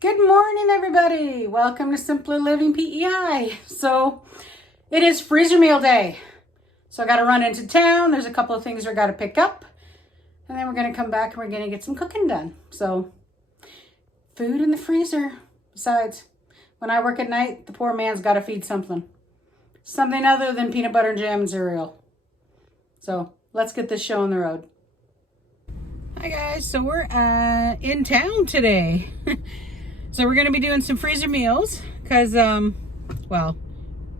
Good morning, everybody. Welcome to Simply Living PEI. So it is freezer meal day. So I got to run into town. There's a couple of things I got to pick up. And then we're going to come back and we're going to get some cooking done. So food in the freezer. Besides, when I work at night, the poor man's got to feed something. Something other than peanut butter and jam and cereal. So let's get this show on the road. Hi guys, so we're in town today. So we're going to be doing some freezer meals because, well,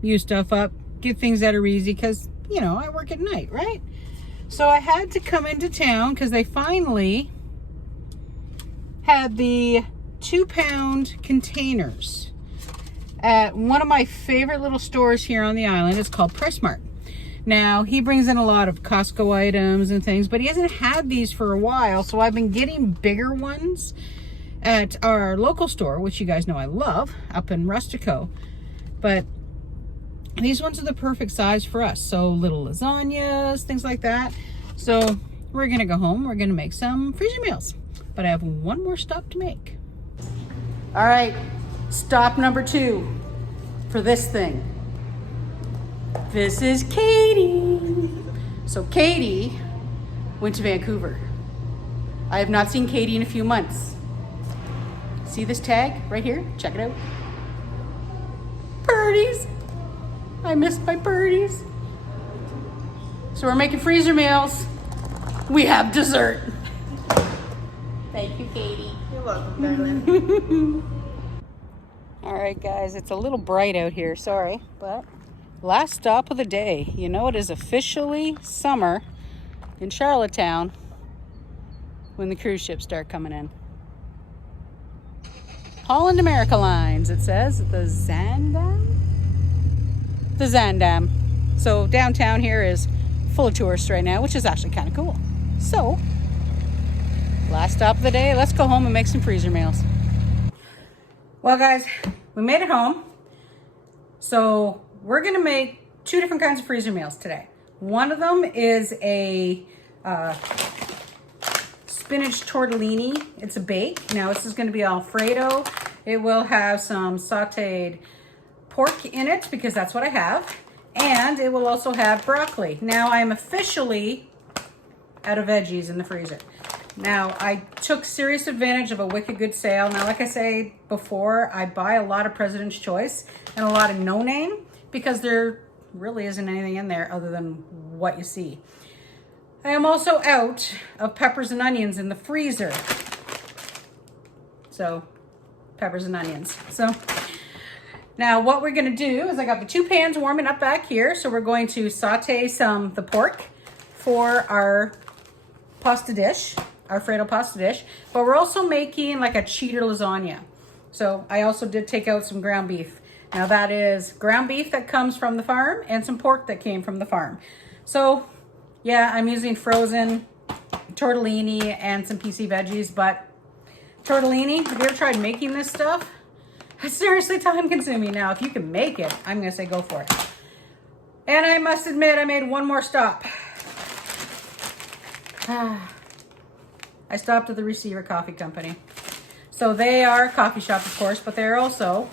use stuff up, get things that are easy because, you know, I work at night, right? So I had to come into town because they finally had the 2-pound containers at one of my favorite little stores here on the island. It's called Pressmart. Now, he brings in a lot of Costco items and things, but he hasn't had these for a while, so I've been getting bigger ones at our local store, which you guys know I love, up in Rustico. But these ones are the perfect size for us. So little lasagnas, things like that. So we're gonna go home, we're gonna make some freezer meals. But I have one more stop to make. All right, stop number 2 for this thing. This is Katie. So Katie went to Vancouver. I have not seen Katie in a few months. See this tag right here? Check it out. Birdies. I missed my birdies. So we're making freezer meals. We have dessert. Thank you, Katie. You're welcome, darling. All right, guys, it's a little bright out here. Sorry, but last stop of the day. You know, it is officially summer in Charlottetown when the cruise ships start coming in. Holland America Lines, it says. The Zaandam? The Zaandam. So downtown here is full of tourists right now, which is actually kind of cool. So, last stop of the day, let's go home and make some freezer meals. Well, guys, we made it home. So, we're going to make 2 different kinds of freezer meals today. One of them is a spinach tortellini. It's a bake. Now this is going to be Alfredo. It will have some sauteed pork in it because that's what I have. And it will also have broccoli. Now I'm officially out of veggies in the freezer. Now I took serious advantage of a wicked good sale. Now like I say before, I buy a lot of President's Choice and a lot of no name because there really isn't anything in there other than what you see. I am also out of peppers and onions in the freezer. So, peppers and onions. So, now what we're gonna do is I got the 2 pans warming up back here. So we're going to saute the pork for our pasta dish, Alfredo pasta dish. But we're also making like a cheater lasagna. So I also did take out some ground beef. Now that is ground beef that comes from the farm and some pork that came from the farm. So, yeah, I'm using frozen tortellini and some PC veggies, but tortellini, have you ever tried making this stuff? It's seriously time consuming. Now, if you can make it, I'm gonna say go for it. And I must admit, I made one more stop. I stopped at the Receiver Coffee Company. So they are a coffee shop, of course, but they're also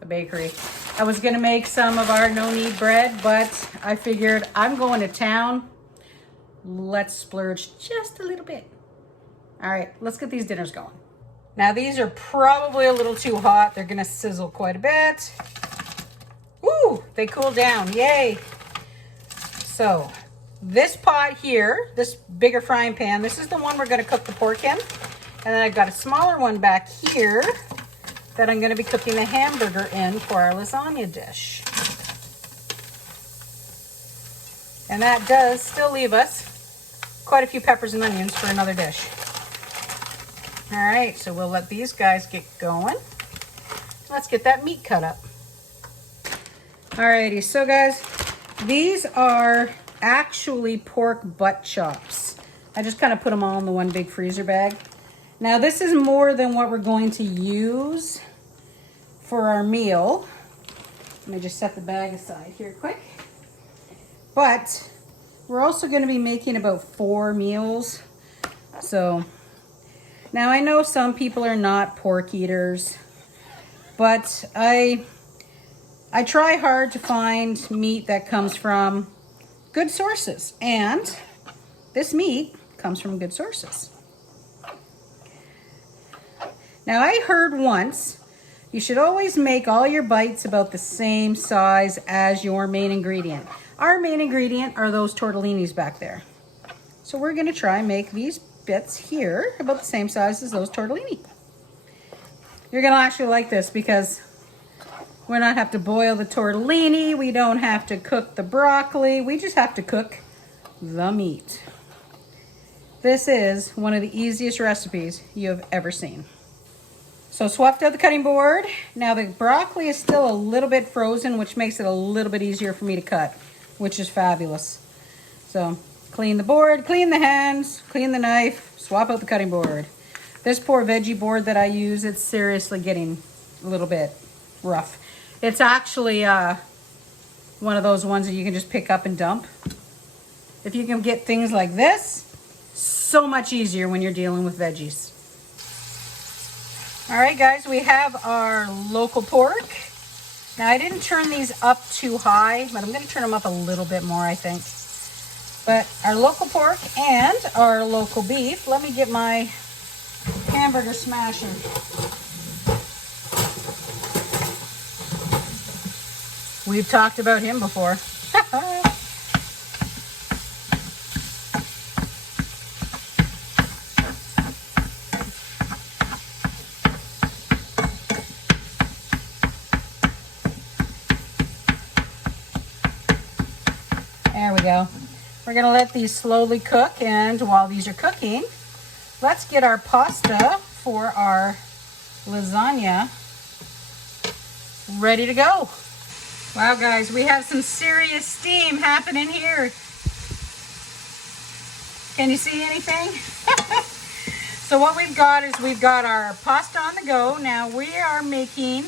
a bakery. I was gonna make some of our no-knead bread, but I figured I'm going to town. Let's splurge just a little bit. All right, let's get these dinners going. Now these are probably a little too hot. They're gonna sizzle quite a bit. Ooh, they cool down, yay. So this pot here, this bigger frying pan, this is the one we're gonna cook the pork in. And then I've got a smaller one back here that I'm going to be cooking the hamburger in for our lasagna dish. And that does still leave us quite a few peppers and onions for another dish. All right, so we'll let these guys get going. Let's get that meat cut up. All righty, so guys, these are actually pork butt chops. I just kind of put them all in the one big freezer bag. Now this is more than what we're going to use for our meal. Let me just set the bag aside here quick. But we're also going to be making about 4 meals. So Now I know some people are not pork eaters, but I try hard to find meat that comes from good sources, and this meat comes from good sources. Now I heard once, you should always make all your bites about the same size as your main ingredient. Our main ingredient are those tortellinis back there. So we're gonna try and make these bits here about the same size as those tortellini. You're gonna actually like this because we don't have to boil the tortellini, we don't have to cook the broccoli, we just have to cook the meat. This is one of the easiest recipes you have ever seen. So swapped out the cutting board. Now the broccoli is still a little bit frozen, which makes it a little bit easier for me to cut, which is fabulous. So clean the board, clean the hands, clean the knife, swap out the cutting board. This poor veggie board that I use, it's seriously getting a little bit rough. It's actually one of those ones that you can just pick up and dump. If you can get things like this, so much easier when you're dealing with veggies. All right, guys, we have our local pork. Now, I didn't turn these up too high, but I'm going to turn them up a little bit more, I think. But our local pork and our local beef. Let me get my hamburger smasher. We've talked about him before. There we go. We're gonna let these slowly cook, and while these are cooking, let's get our pasta for our lasagna ready to go. Wow, guys, we have some serious steam happening here. Can you see anything? So what we've got is we've got our pasta on the go. Now we are making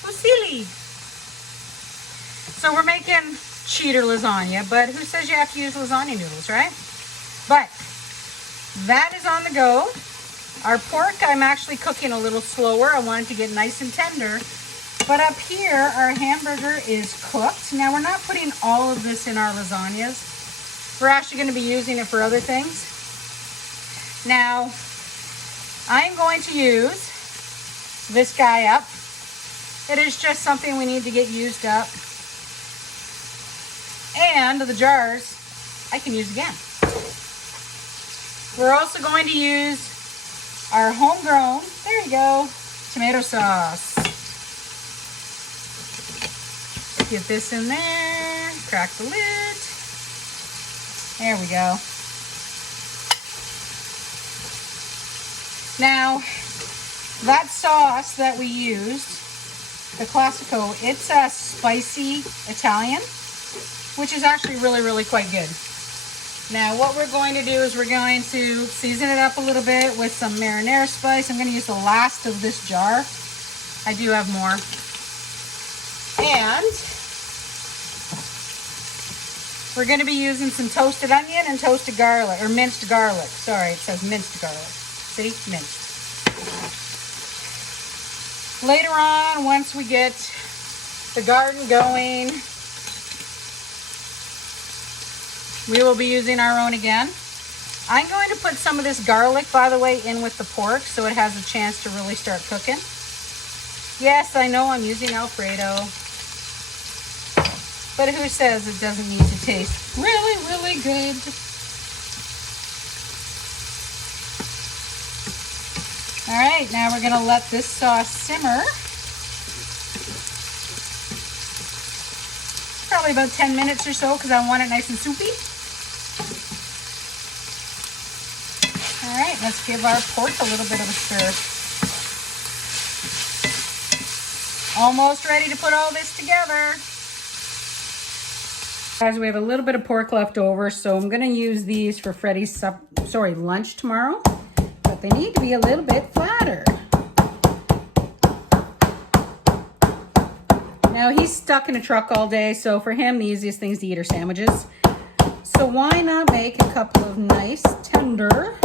fusilli. So we're making cheater lasagna, but who says you have to use lasagna noodles, right? But that is on the go. Our pork, I'm actually cooking a little slower. I want it to get nice and tender. But up here, our hamburger is cooked. Now we're not putting all of this in our lasagnas. We're actually going to be using it for other things. Now, I'm going to use this guy up. It is just something we need to get used up. And the jars, I can use again. We're also going to use our homegrown, there you go, tomato sauce. Get this in there, crack the lid. There we go. Now, that sauce that we used, the Classico, it's a spicy Italian, which is actually really, really quite good. Now, what we're going to do is we're going to season it up a little bit with some marinara spice. I'm going to use the last of this jar. I do have more. And we're going to be using some toasted onion and toasted garlic, or minced garlic. Sorry, it says minced garlic. See? Minced. Later on, once we get the garden going, we will be using our own again. I'm going to put some of this garlic, by the way, in with the pork so it has a chance to really start cooking. Yes, I know I'm using Alfredo, but who says it doesn't need to taste really, really good? All right, now we're gonna let this sauce simmer. Probably about 10 minutes or so because I want it nice and soupy. All right, let's give our pork a little bit of a stir. Almost ready to put all this together. Guys, we have a little bit of pork left over, so I'm gonna use these for Freddie's lunch tomorrow, but they need to be a little bit flatter. Now he's stuck in a truck all day, so for him the easiest things to eat are sandwiches. So why not make a couple of nice, tender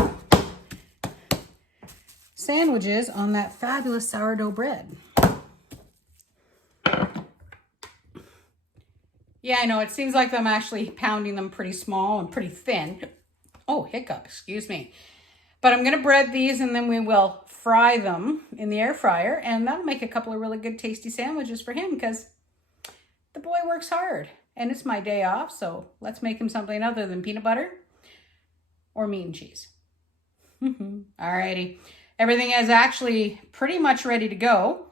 sandwiches on that fabulous sourdough bread. Yeah, I know, it seems like I'm actually pounding them pretty small and pretty thin. Oh, hiccup, excuse me. But I'm gonna bread these and then we will fry them in the air fryer, and that'll make a couple of really good tasty sandwiches for him because the boy works hard and it's my day off, so let's make him something other than peanut butter or meat and cheese. Alrighty, everything is actually pretty much ready to go.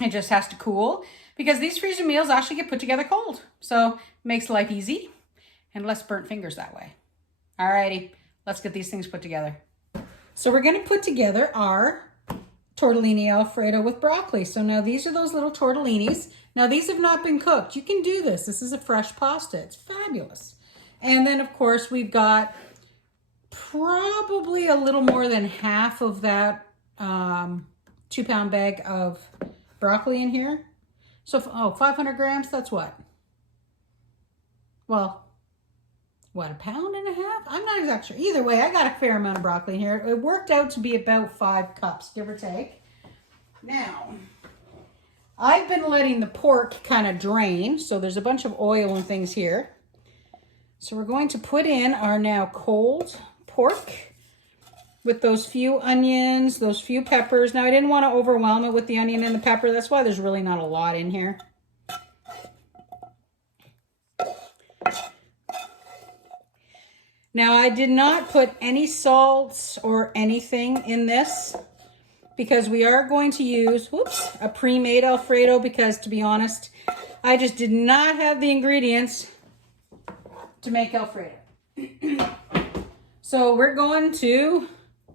It just has to cool because these freezer meals actually get put together cold. So makes life easy and less burnt fingers that way. Alrighty, let's get these things put together. So we're gonna put together our tortellini Alfredo with broccoli. So now these are those little tortellinis. Now these have not been cooked. You can do this. This is a fresh pasta. It's fabulous. And then of course we've got probably a little more than half of that 2-pound bag of broccoli in here. So, 500 grams, that's what? Well, what, 1.5 pounds? I'm not exactly sure. Either way, I got a fair amount of broccoli in here. It worked out to be about 5 cups, give or take. Now, I've been letting the pork kind of drain, so there's a bunch of oil and things here. So we're going to put in our now cold pork with those few onions, those few peppers. Now, I didn't want to overwhelm it with the onion and the pepper. That's why there's really not a lot in here. Now, I did not put any salt or anything in this because we are going to use, a pre-made Alfredo because, to be honest, I just did not have the ingredients to make Alfredo. So we're going to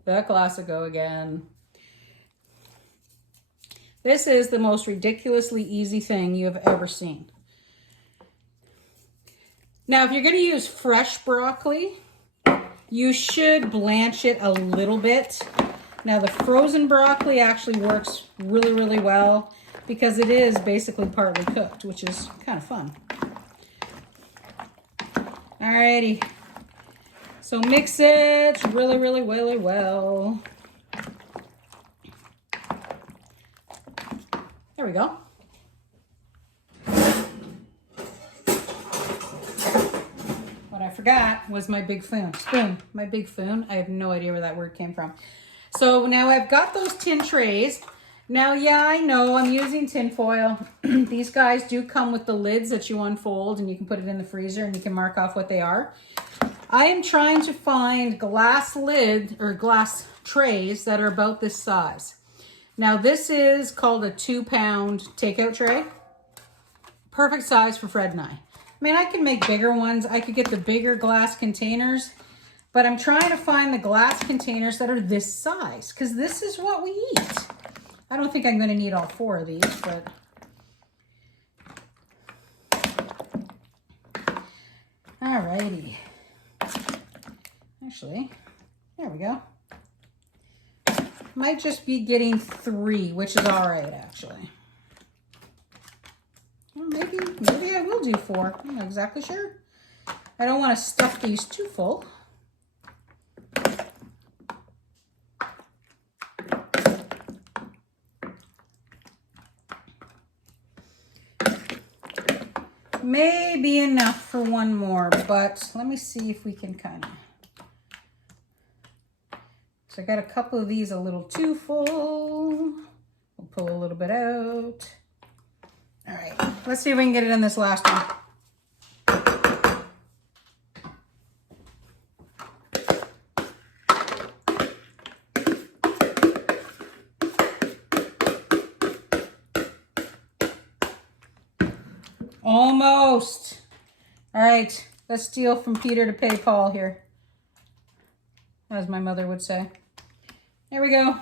the Classico again. This is the most ridiculously easy thing you have ever seen. Now, if you're going to use fresh broccoli, you should blanch it a little bit. Now, the frozen broccoli actually works really, really well because it is basically partly cooked, which is kind of fun. Alrighty. So mix it really, really, really well. There we go. What I forgot was my big spoon. My big spoon. I have no idea where that word came from. So now I've got those tin trays. Now, yeah, I know I'm using tin foil. These guys do come with the lids that you unfold and you can put it in the freezer and you can mark off what they are. I am trying to find glass lid or glass trays that are about this size. Now, this is called a 2-pound takeout tray. Perfect size for Fred and I. I mean, I can make bigger ones. I could get the bigger glass containers, but I'm trying to find the glass containers that are this size because this is what we eat. I don't think I'm going to need all 4 of these, but alrighty. Actually, there we go. Might just be getting 3, which is all right, actually. Well, maybe I will do 4. I'm not exactly sure. I don't want to stuff these too full. Maybe enough for one more, but let me see if we can kind of. So I got a couple of these a little too full. We'll pull a little bit out. All right, let's see if we can get it in this last one. Almost. All right, let's steal from Peter to pay Paul here, as my mother would say. There we go.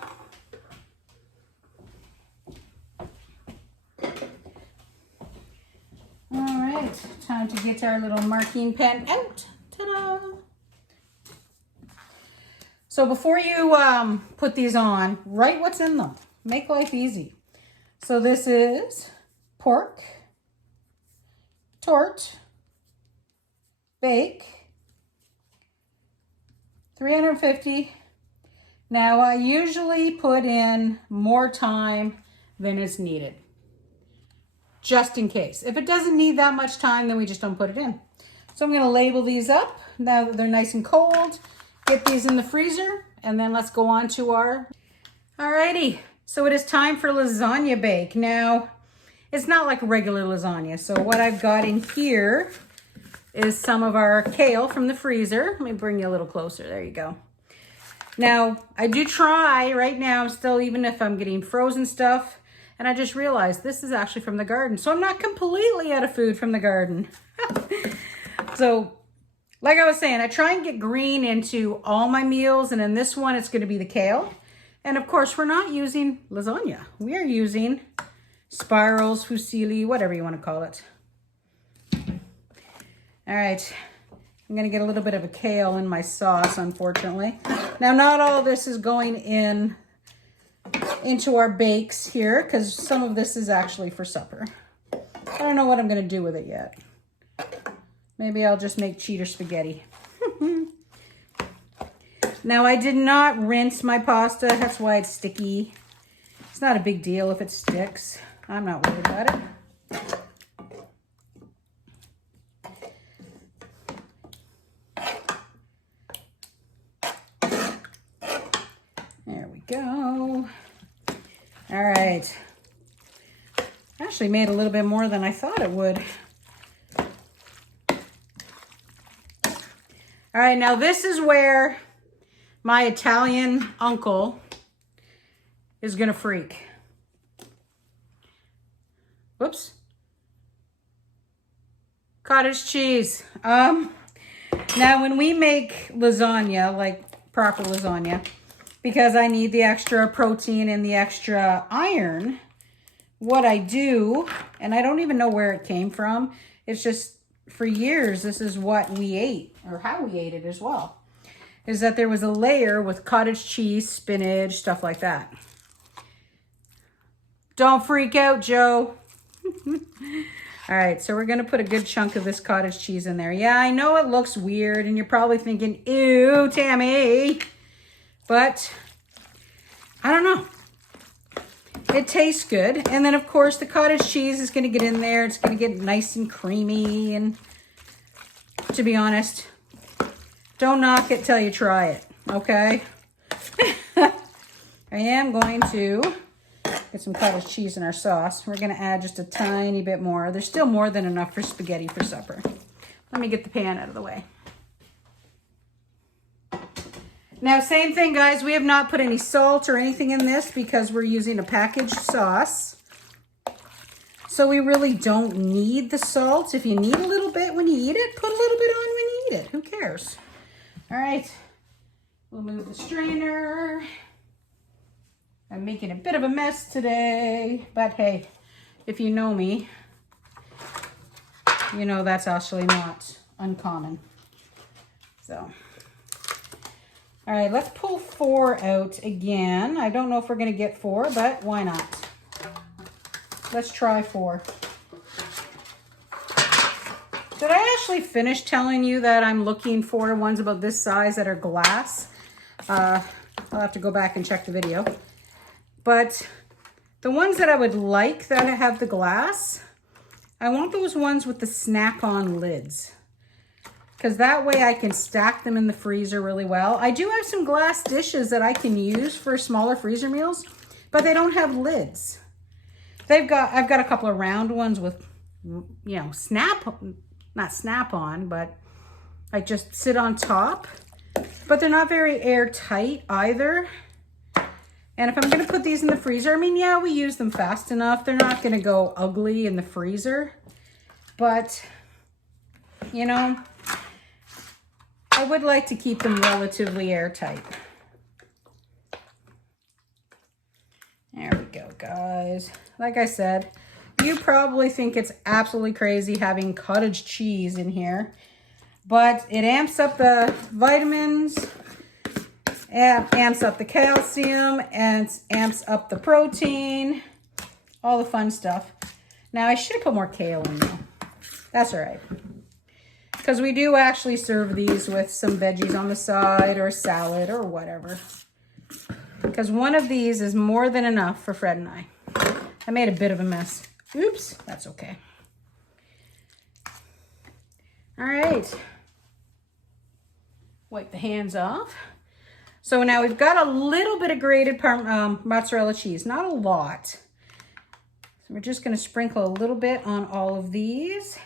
All right, time to get our little marking pen out. Ta-da! So before you put these on, write what's in them. Make life easy. So this is pork, tort, bake, 350 Now, I usually put in more time than is needed, just in case. If it doesn't need that much time, then we just don't put it in. So I'm gonna label these up now that they're nice and cold, get these in the freezer, and then let's go on to our... Alrighty, so it is time for lasagna bake. Now, it's not like regular lasagna. So what I've got in here is some of our kale from the freezer. Let me bring you a little closer, there you go. Now, I do try right now still, even if I'm getting frozen stuff, and I just realized this is actually from the garden. So I'm not completely out of food from the garden. So, like I was saying, I try and get green into all my meals, and in this one, it's gonna be the kale. And of course, we're not using lasagna. We are using spirals, fusilli, whatever you wanna call it. All right. I'm gonna get a little bit of a kale in my sauce, unfortunately. Now, not all of this is going into our bakes here, because some of this is actually for supper. I don't know what I'm gonna do with it yet. Maybe I'll just make cheater spaghetti. Now, I did not rinse my pasta. That's why it's sticky. It's not a big deal if it sticks. I'm not worried about it. There we go. All right. Actually made a little bit more than I thought it would. All right, now this is where my Italian uncle is gonna freak. Whoops. Cottage cheese. Now when we make lasagna, like proper lasagna, because I need the extra protein and the extra iron, what I do, and I don't even know where it came from, it's just for years, this is what we ate, or how we ate it as well, is that there was a layer with cottage cheese, spinach, stuff like that. Don't freak out, Joe. All right, so we're gonna put a good chunk of this cottage cheese in there. Yeah, I know it looks weird, and you're probably thinking, ew, Tammy. But, I don't know. It tastes good. And then, of course, the cottage cheese is gonna get in there. It's gonna get nice and creamy, and to be honest, don't knock it till you try it, okay? I am going to get some cottage cheese in our sauce. We're gonna add just a tiny bit more. There's still more than enough for spaghetti for supper. Let me get the pan out of the way. Now, same thing, guys. We have not put any salt or anything in this because we're using a packaged sauce. So we really don't need the salt. If you need a little bit when you eat it, put a little bit on when you eat it. Who cares? All right. We'll move the strainer. I'm making a bit of a mess today, but hey, if you know me, you know that's actually not uncommon. So, all right, let's pull 4 out again. I don't know if we're gonna get 4, but why not? Let's try 4. Did I actually finish telling you that I'm looking for ones about this size that are glass? I'll have to go back and check the video. But the ones that I would like that have the glass, I want those ones with the snap-on lids. Because that way I can stack them in the freezer really well. I do have some glass dishes that I can use for smaller freezer meals, but they don't have lids. I've got a couple of round ones with, you know, not snap-on, but I just sit on top. But they're not very airtight either. And if I'm gonna put these in the freezer, I mean, yeah, we use them fast enough. They're not gonna go ugly in the freezer. But, you know, I would like to keep them relatively airtight. There we go, guys. Like I said, you probably think it's absolutely crazy having cottage cheese in here, but it amps up the vitamins, amps up the calcium, and amps up the protein, all the fun stuff. Now, I should have put more kale in there. That's all right. Because we do actually serve these with some veggies on the side or salad or whatever. because one of these is more than enough for Fred and I. I made a bit of a mess. Oops, that's okay. All right. Wipe the hands off. So now we've got a little bit of grated mozzarella cheese, not a lot. So we're just going to sprinkle a little bit on all of these.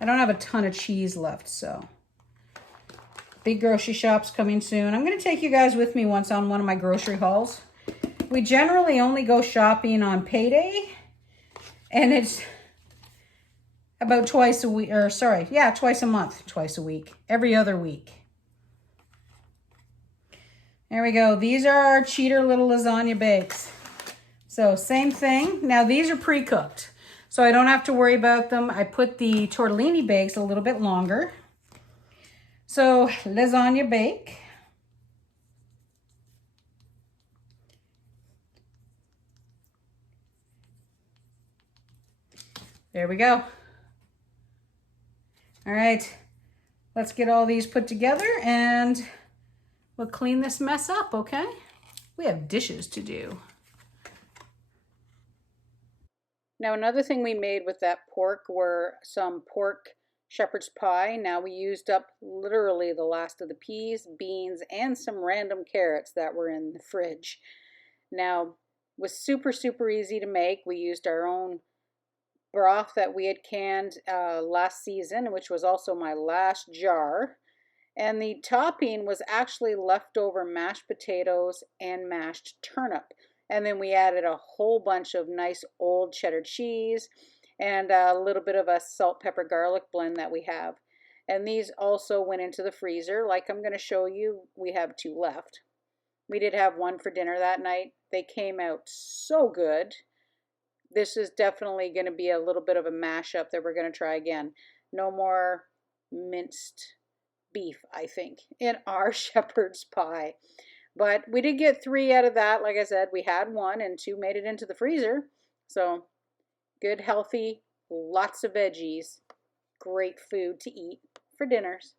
I don't have a ton of cheese left, so. Big grocery shop's coming soon. I'm going to take you guys with me once on one of my grocery hauls. We generally only go shopping on payday, and it's about twice a week, or sorry, yeah, twice a month, twice a week, every other week. There we go. These are our cheater little lasagna bakes. So same thing. Now these are pre-cooked, so I don't have to worry about them. I put the tortellini bakes a little bit longer. So lasagna bake. There we go. All right, let's get all these put together and we'll clean this mess up, okay? We have dishes to do. Now, another thing we made with that pork were some pork shepherd's pie. Now we used up literally the last of the peas, beans, and some random carrots that were in the fridge. Now, it was super, super easy to make. We used our own broth that we had canned last season, which was also my last jar. And the topping was actually leftover mashed potatoes and mashed turnip. And then we added a whole bunch of nice old cheddar cheese and a little bit of a salt, pepper, garlic blend that we have. And these also went into the freezer. Like I'm going to show you, we have 2 left. We did have one for dinner that night. They came out so good. This is definitely going to be a little bit of a mashup that we're going to try again. No more minced beef, I think, in our shepherd's pie. But we did get 3 out of that. Like I said, we had 1 and 2 made it into the freezer. So good, healthy, lots of veggies. Great food to eat for dinners.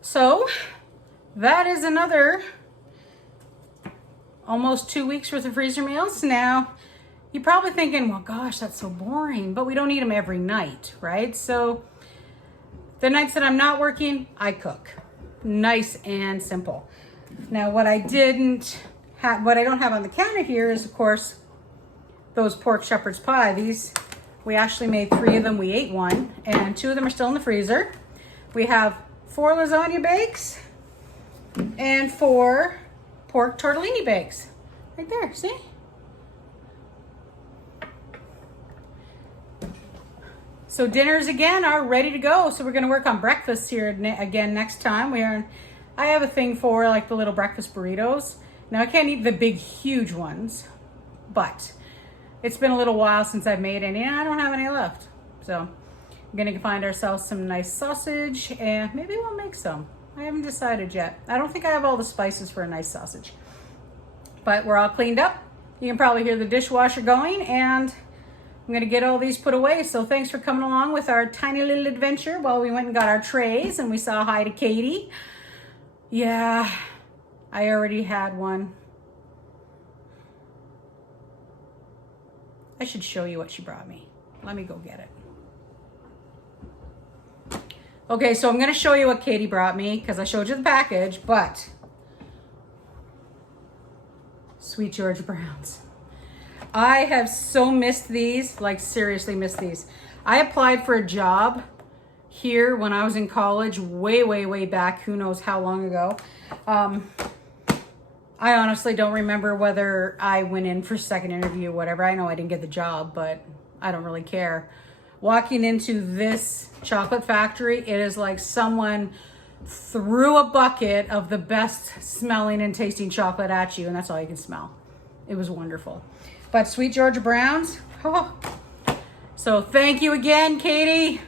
So that is another almost 2 weeks worth of freezer meals. Now, you're probably thinking, well, gosh, that's so boring, but we don't eat them every night, right? So the nights that I'm not working, I cook. Nice and simple. Now, what I don't have on the counter here is, of course, those pork shepherd's pie. These, we actually made 3 of them. We ate 1, and 2 of them are still in the freezer. We have 4 lasagna bakes and 4 pork tortellini bakes. Right there, see? So dinners again are ready to go. So we're going to work on breakfast here again next time. I have a thing for like the little breakfast burritos. Now I can't eat the big, huge ones, but it's been a little while since I've made any and I don't have any left. So I'm going to find ourselves some nice sausage and maybe we'll make some. I haven't decided yet. I don't think I have all the spices for a nice sausage, but we're all cleaned up. You can probably hear the dishwasher going and I'm going to get all these put away. So thanks for coming along with our tiny little adventure while we went and got our trays and we saw hi to Katie. Yeah, I already had one. I should show you what she brought me. Let me go get it. Okay, so I'm going to show you what Katie brought me because I showed you the package, but Sweet Georgia Browns. I have so missed these, like seriously missed these. I applied for a job here when I was in college way back, who knows how long ago. I honestly don't remember whether I went in for second interview or whatever. I know I didn't get the job, but I don't really care. Walking into this chocolate factory, it is like someone threw a bucket of the best smelling and tasting chocolate at you, and that's all you can smell. It was wonderful. But Sweet Georgia Browns, oh. So thank you again, Katie.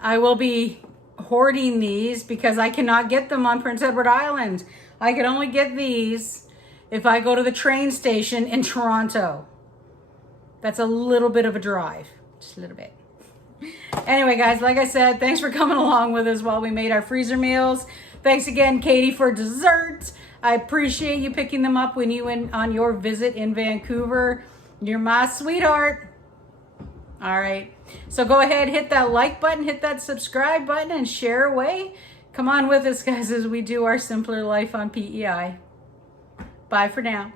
I will be hoarding these because I cannot get them on Prince Edward Island. I can only get these if I go to the train station in Toronto. That's a little bit of a drive, just a little bit. Anyway, guys, like I said, thanks for coming along with us while we made our freezer meals. Thanks again, Katie, for desserts. I appreciate you picking them up when you went on your visit in Vancouver. You're my sweetheart. All right. So go ahead, hit that like button, hit that subscribe button, and share away. Come on with us, guys, as we do our simpler life on PEI. Bye for now.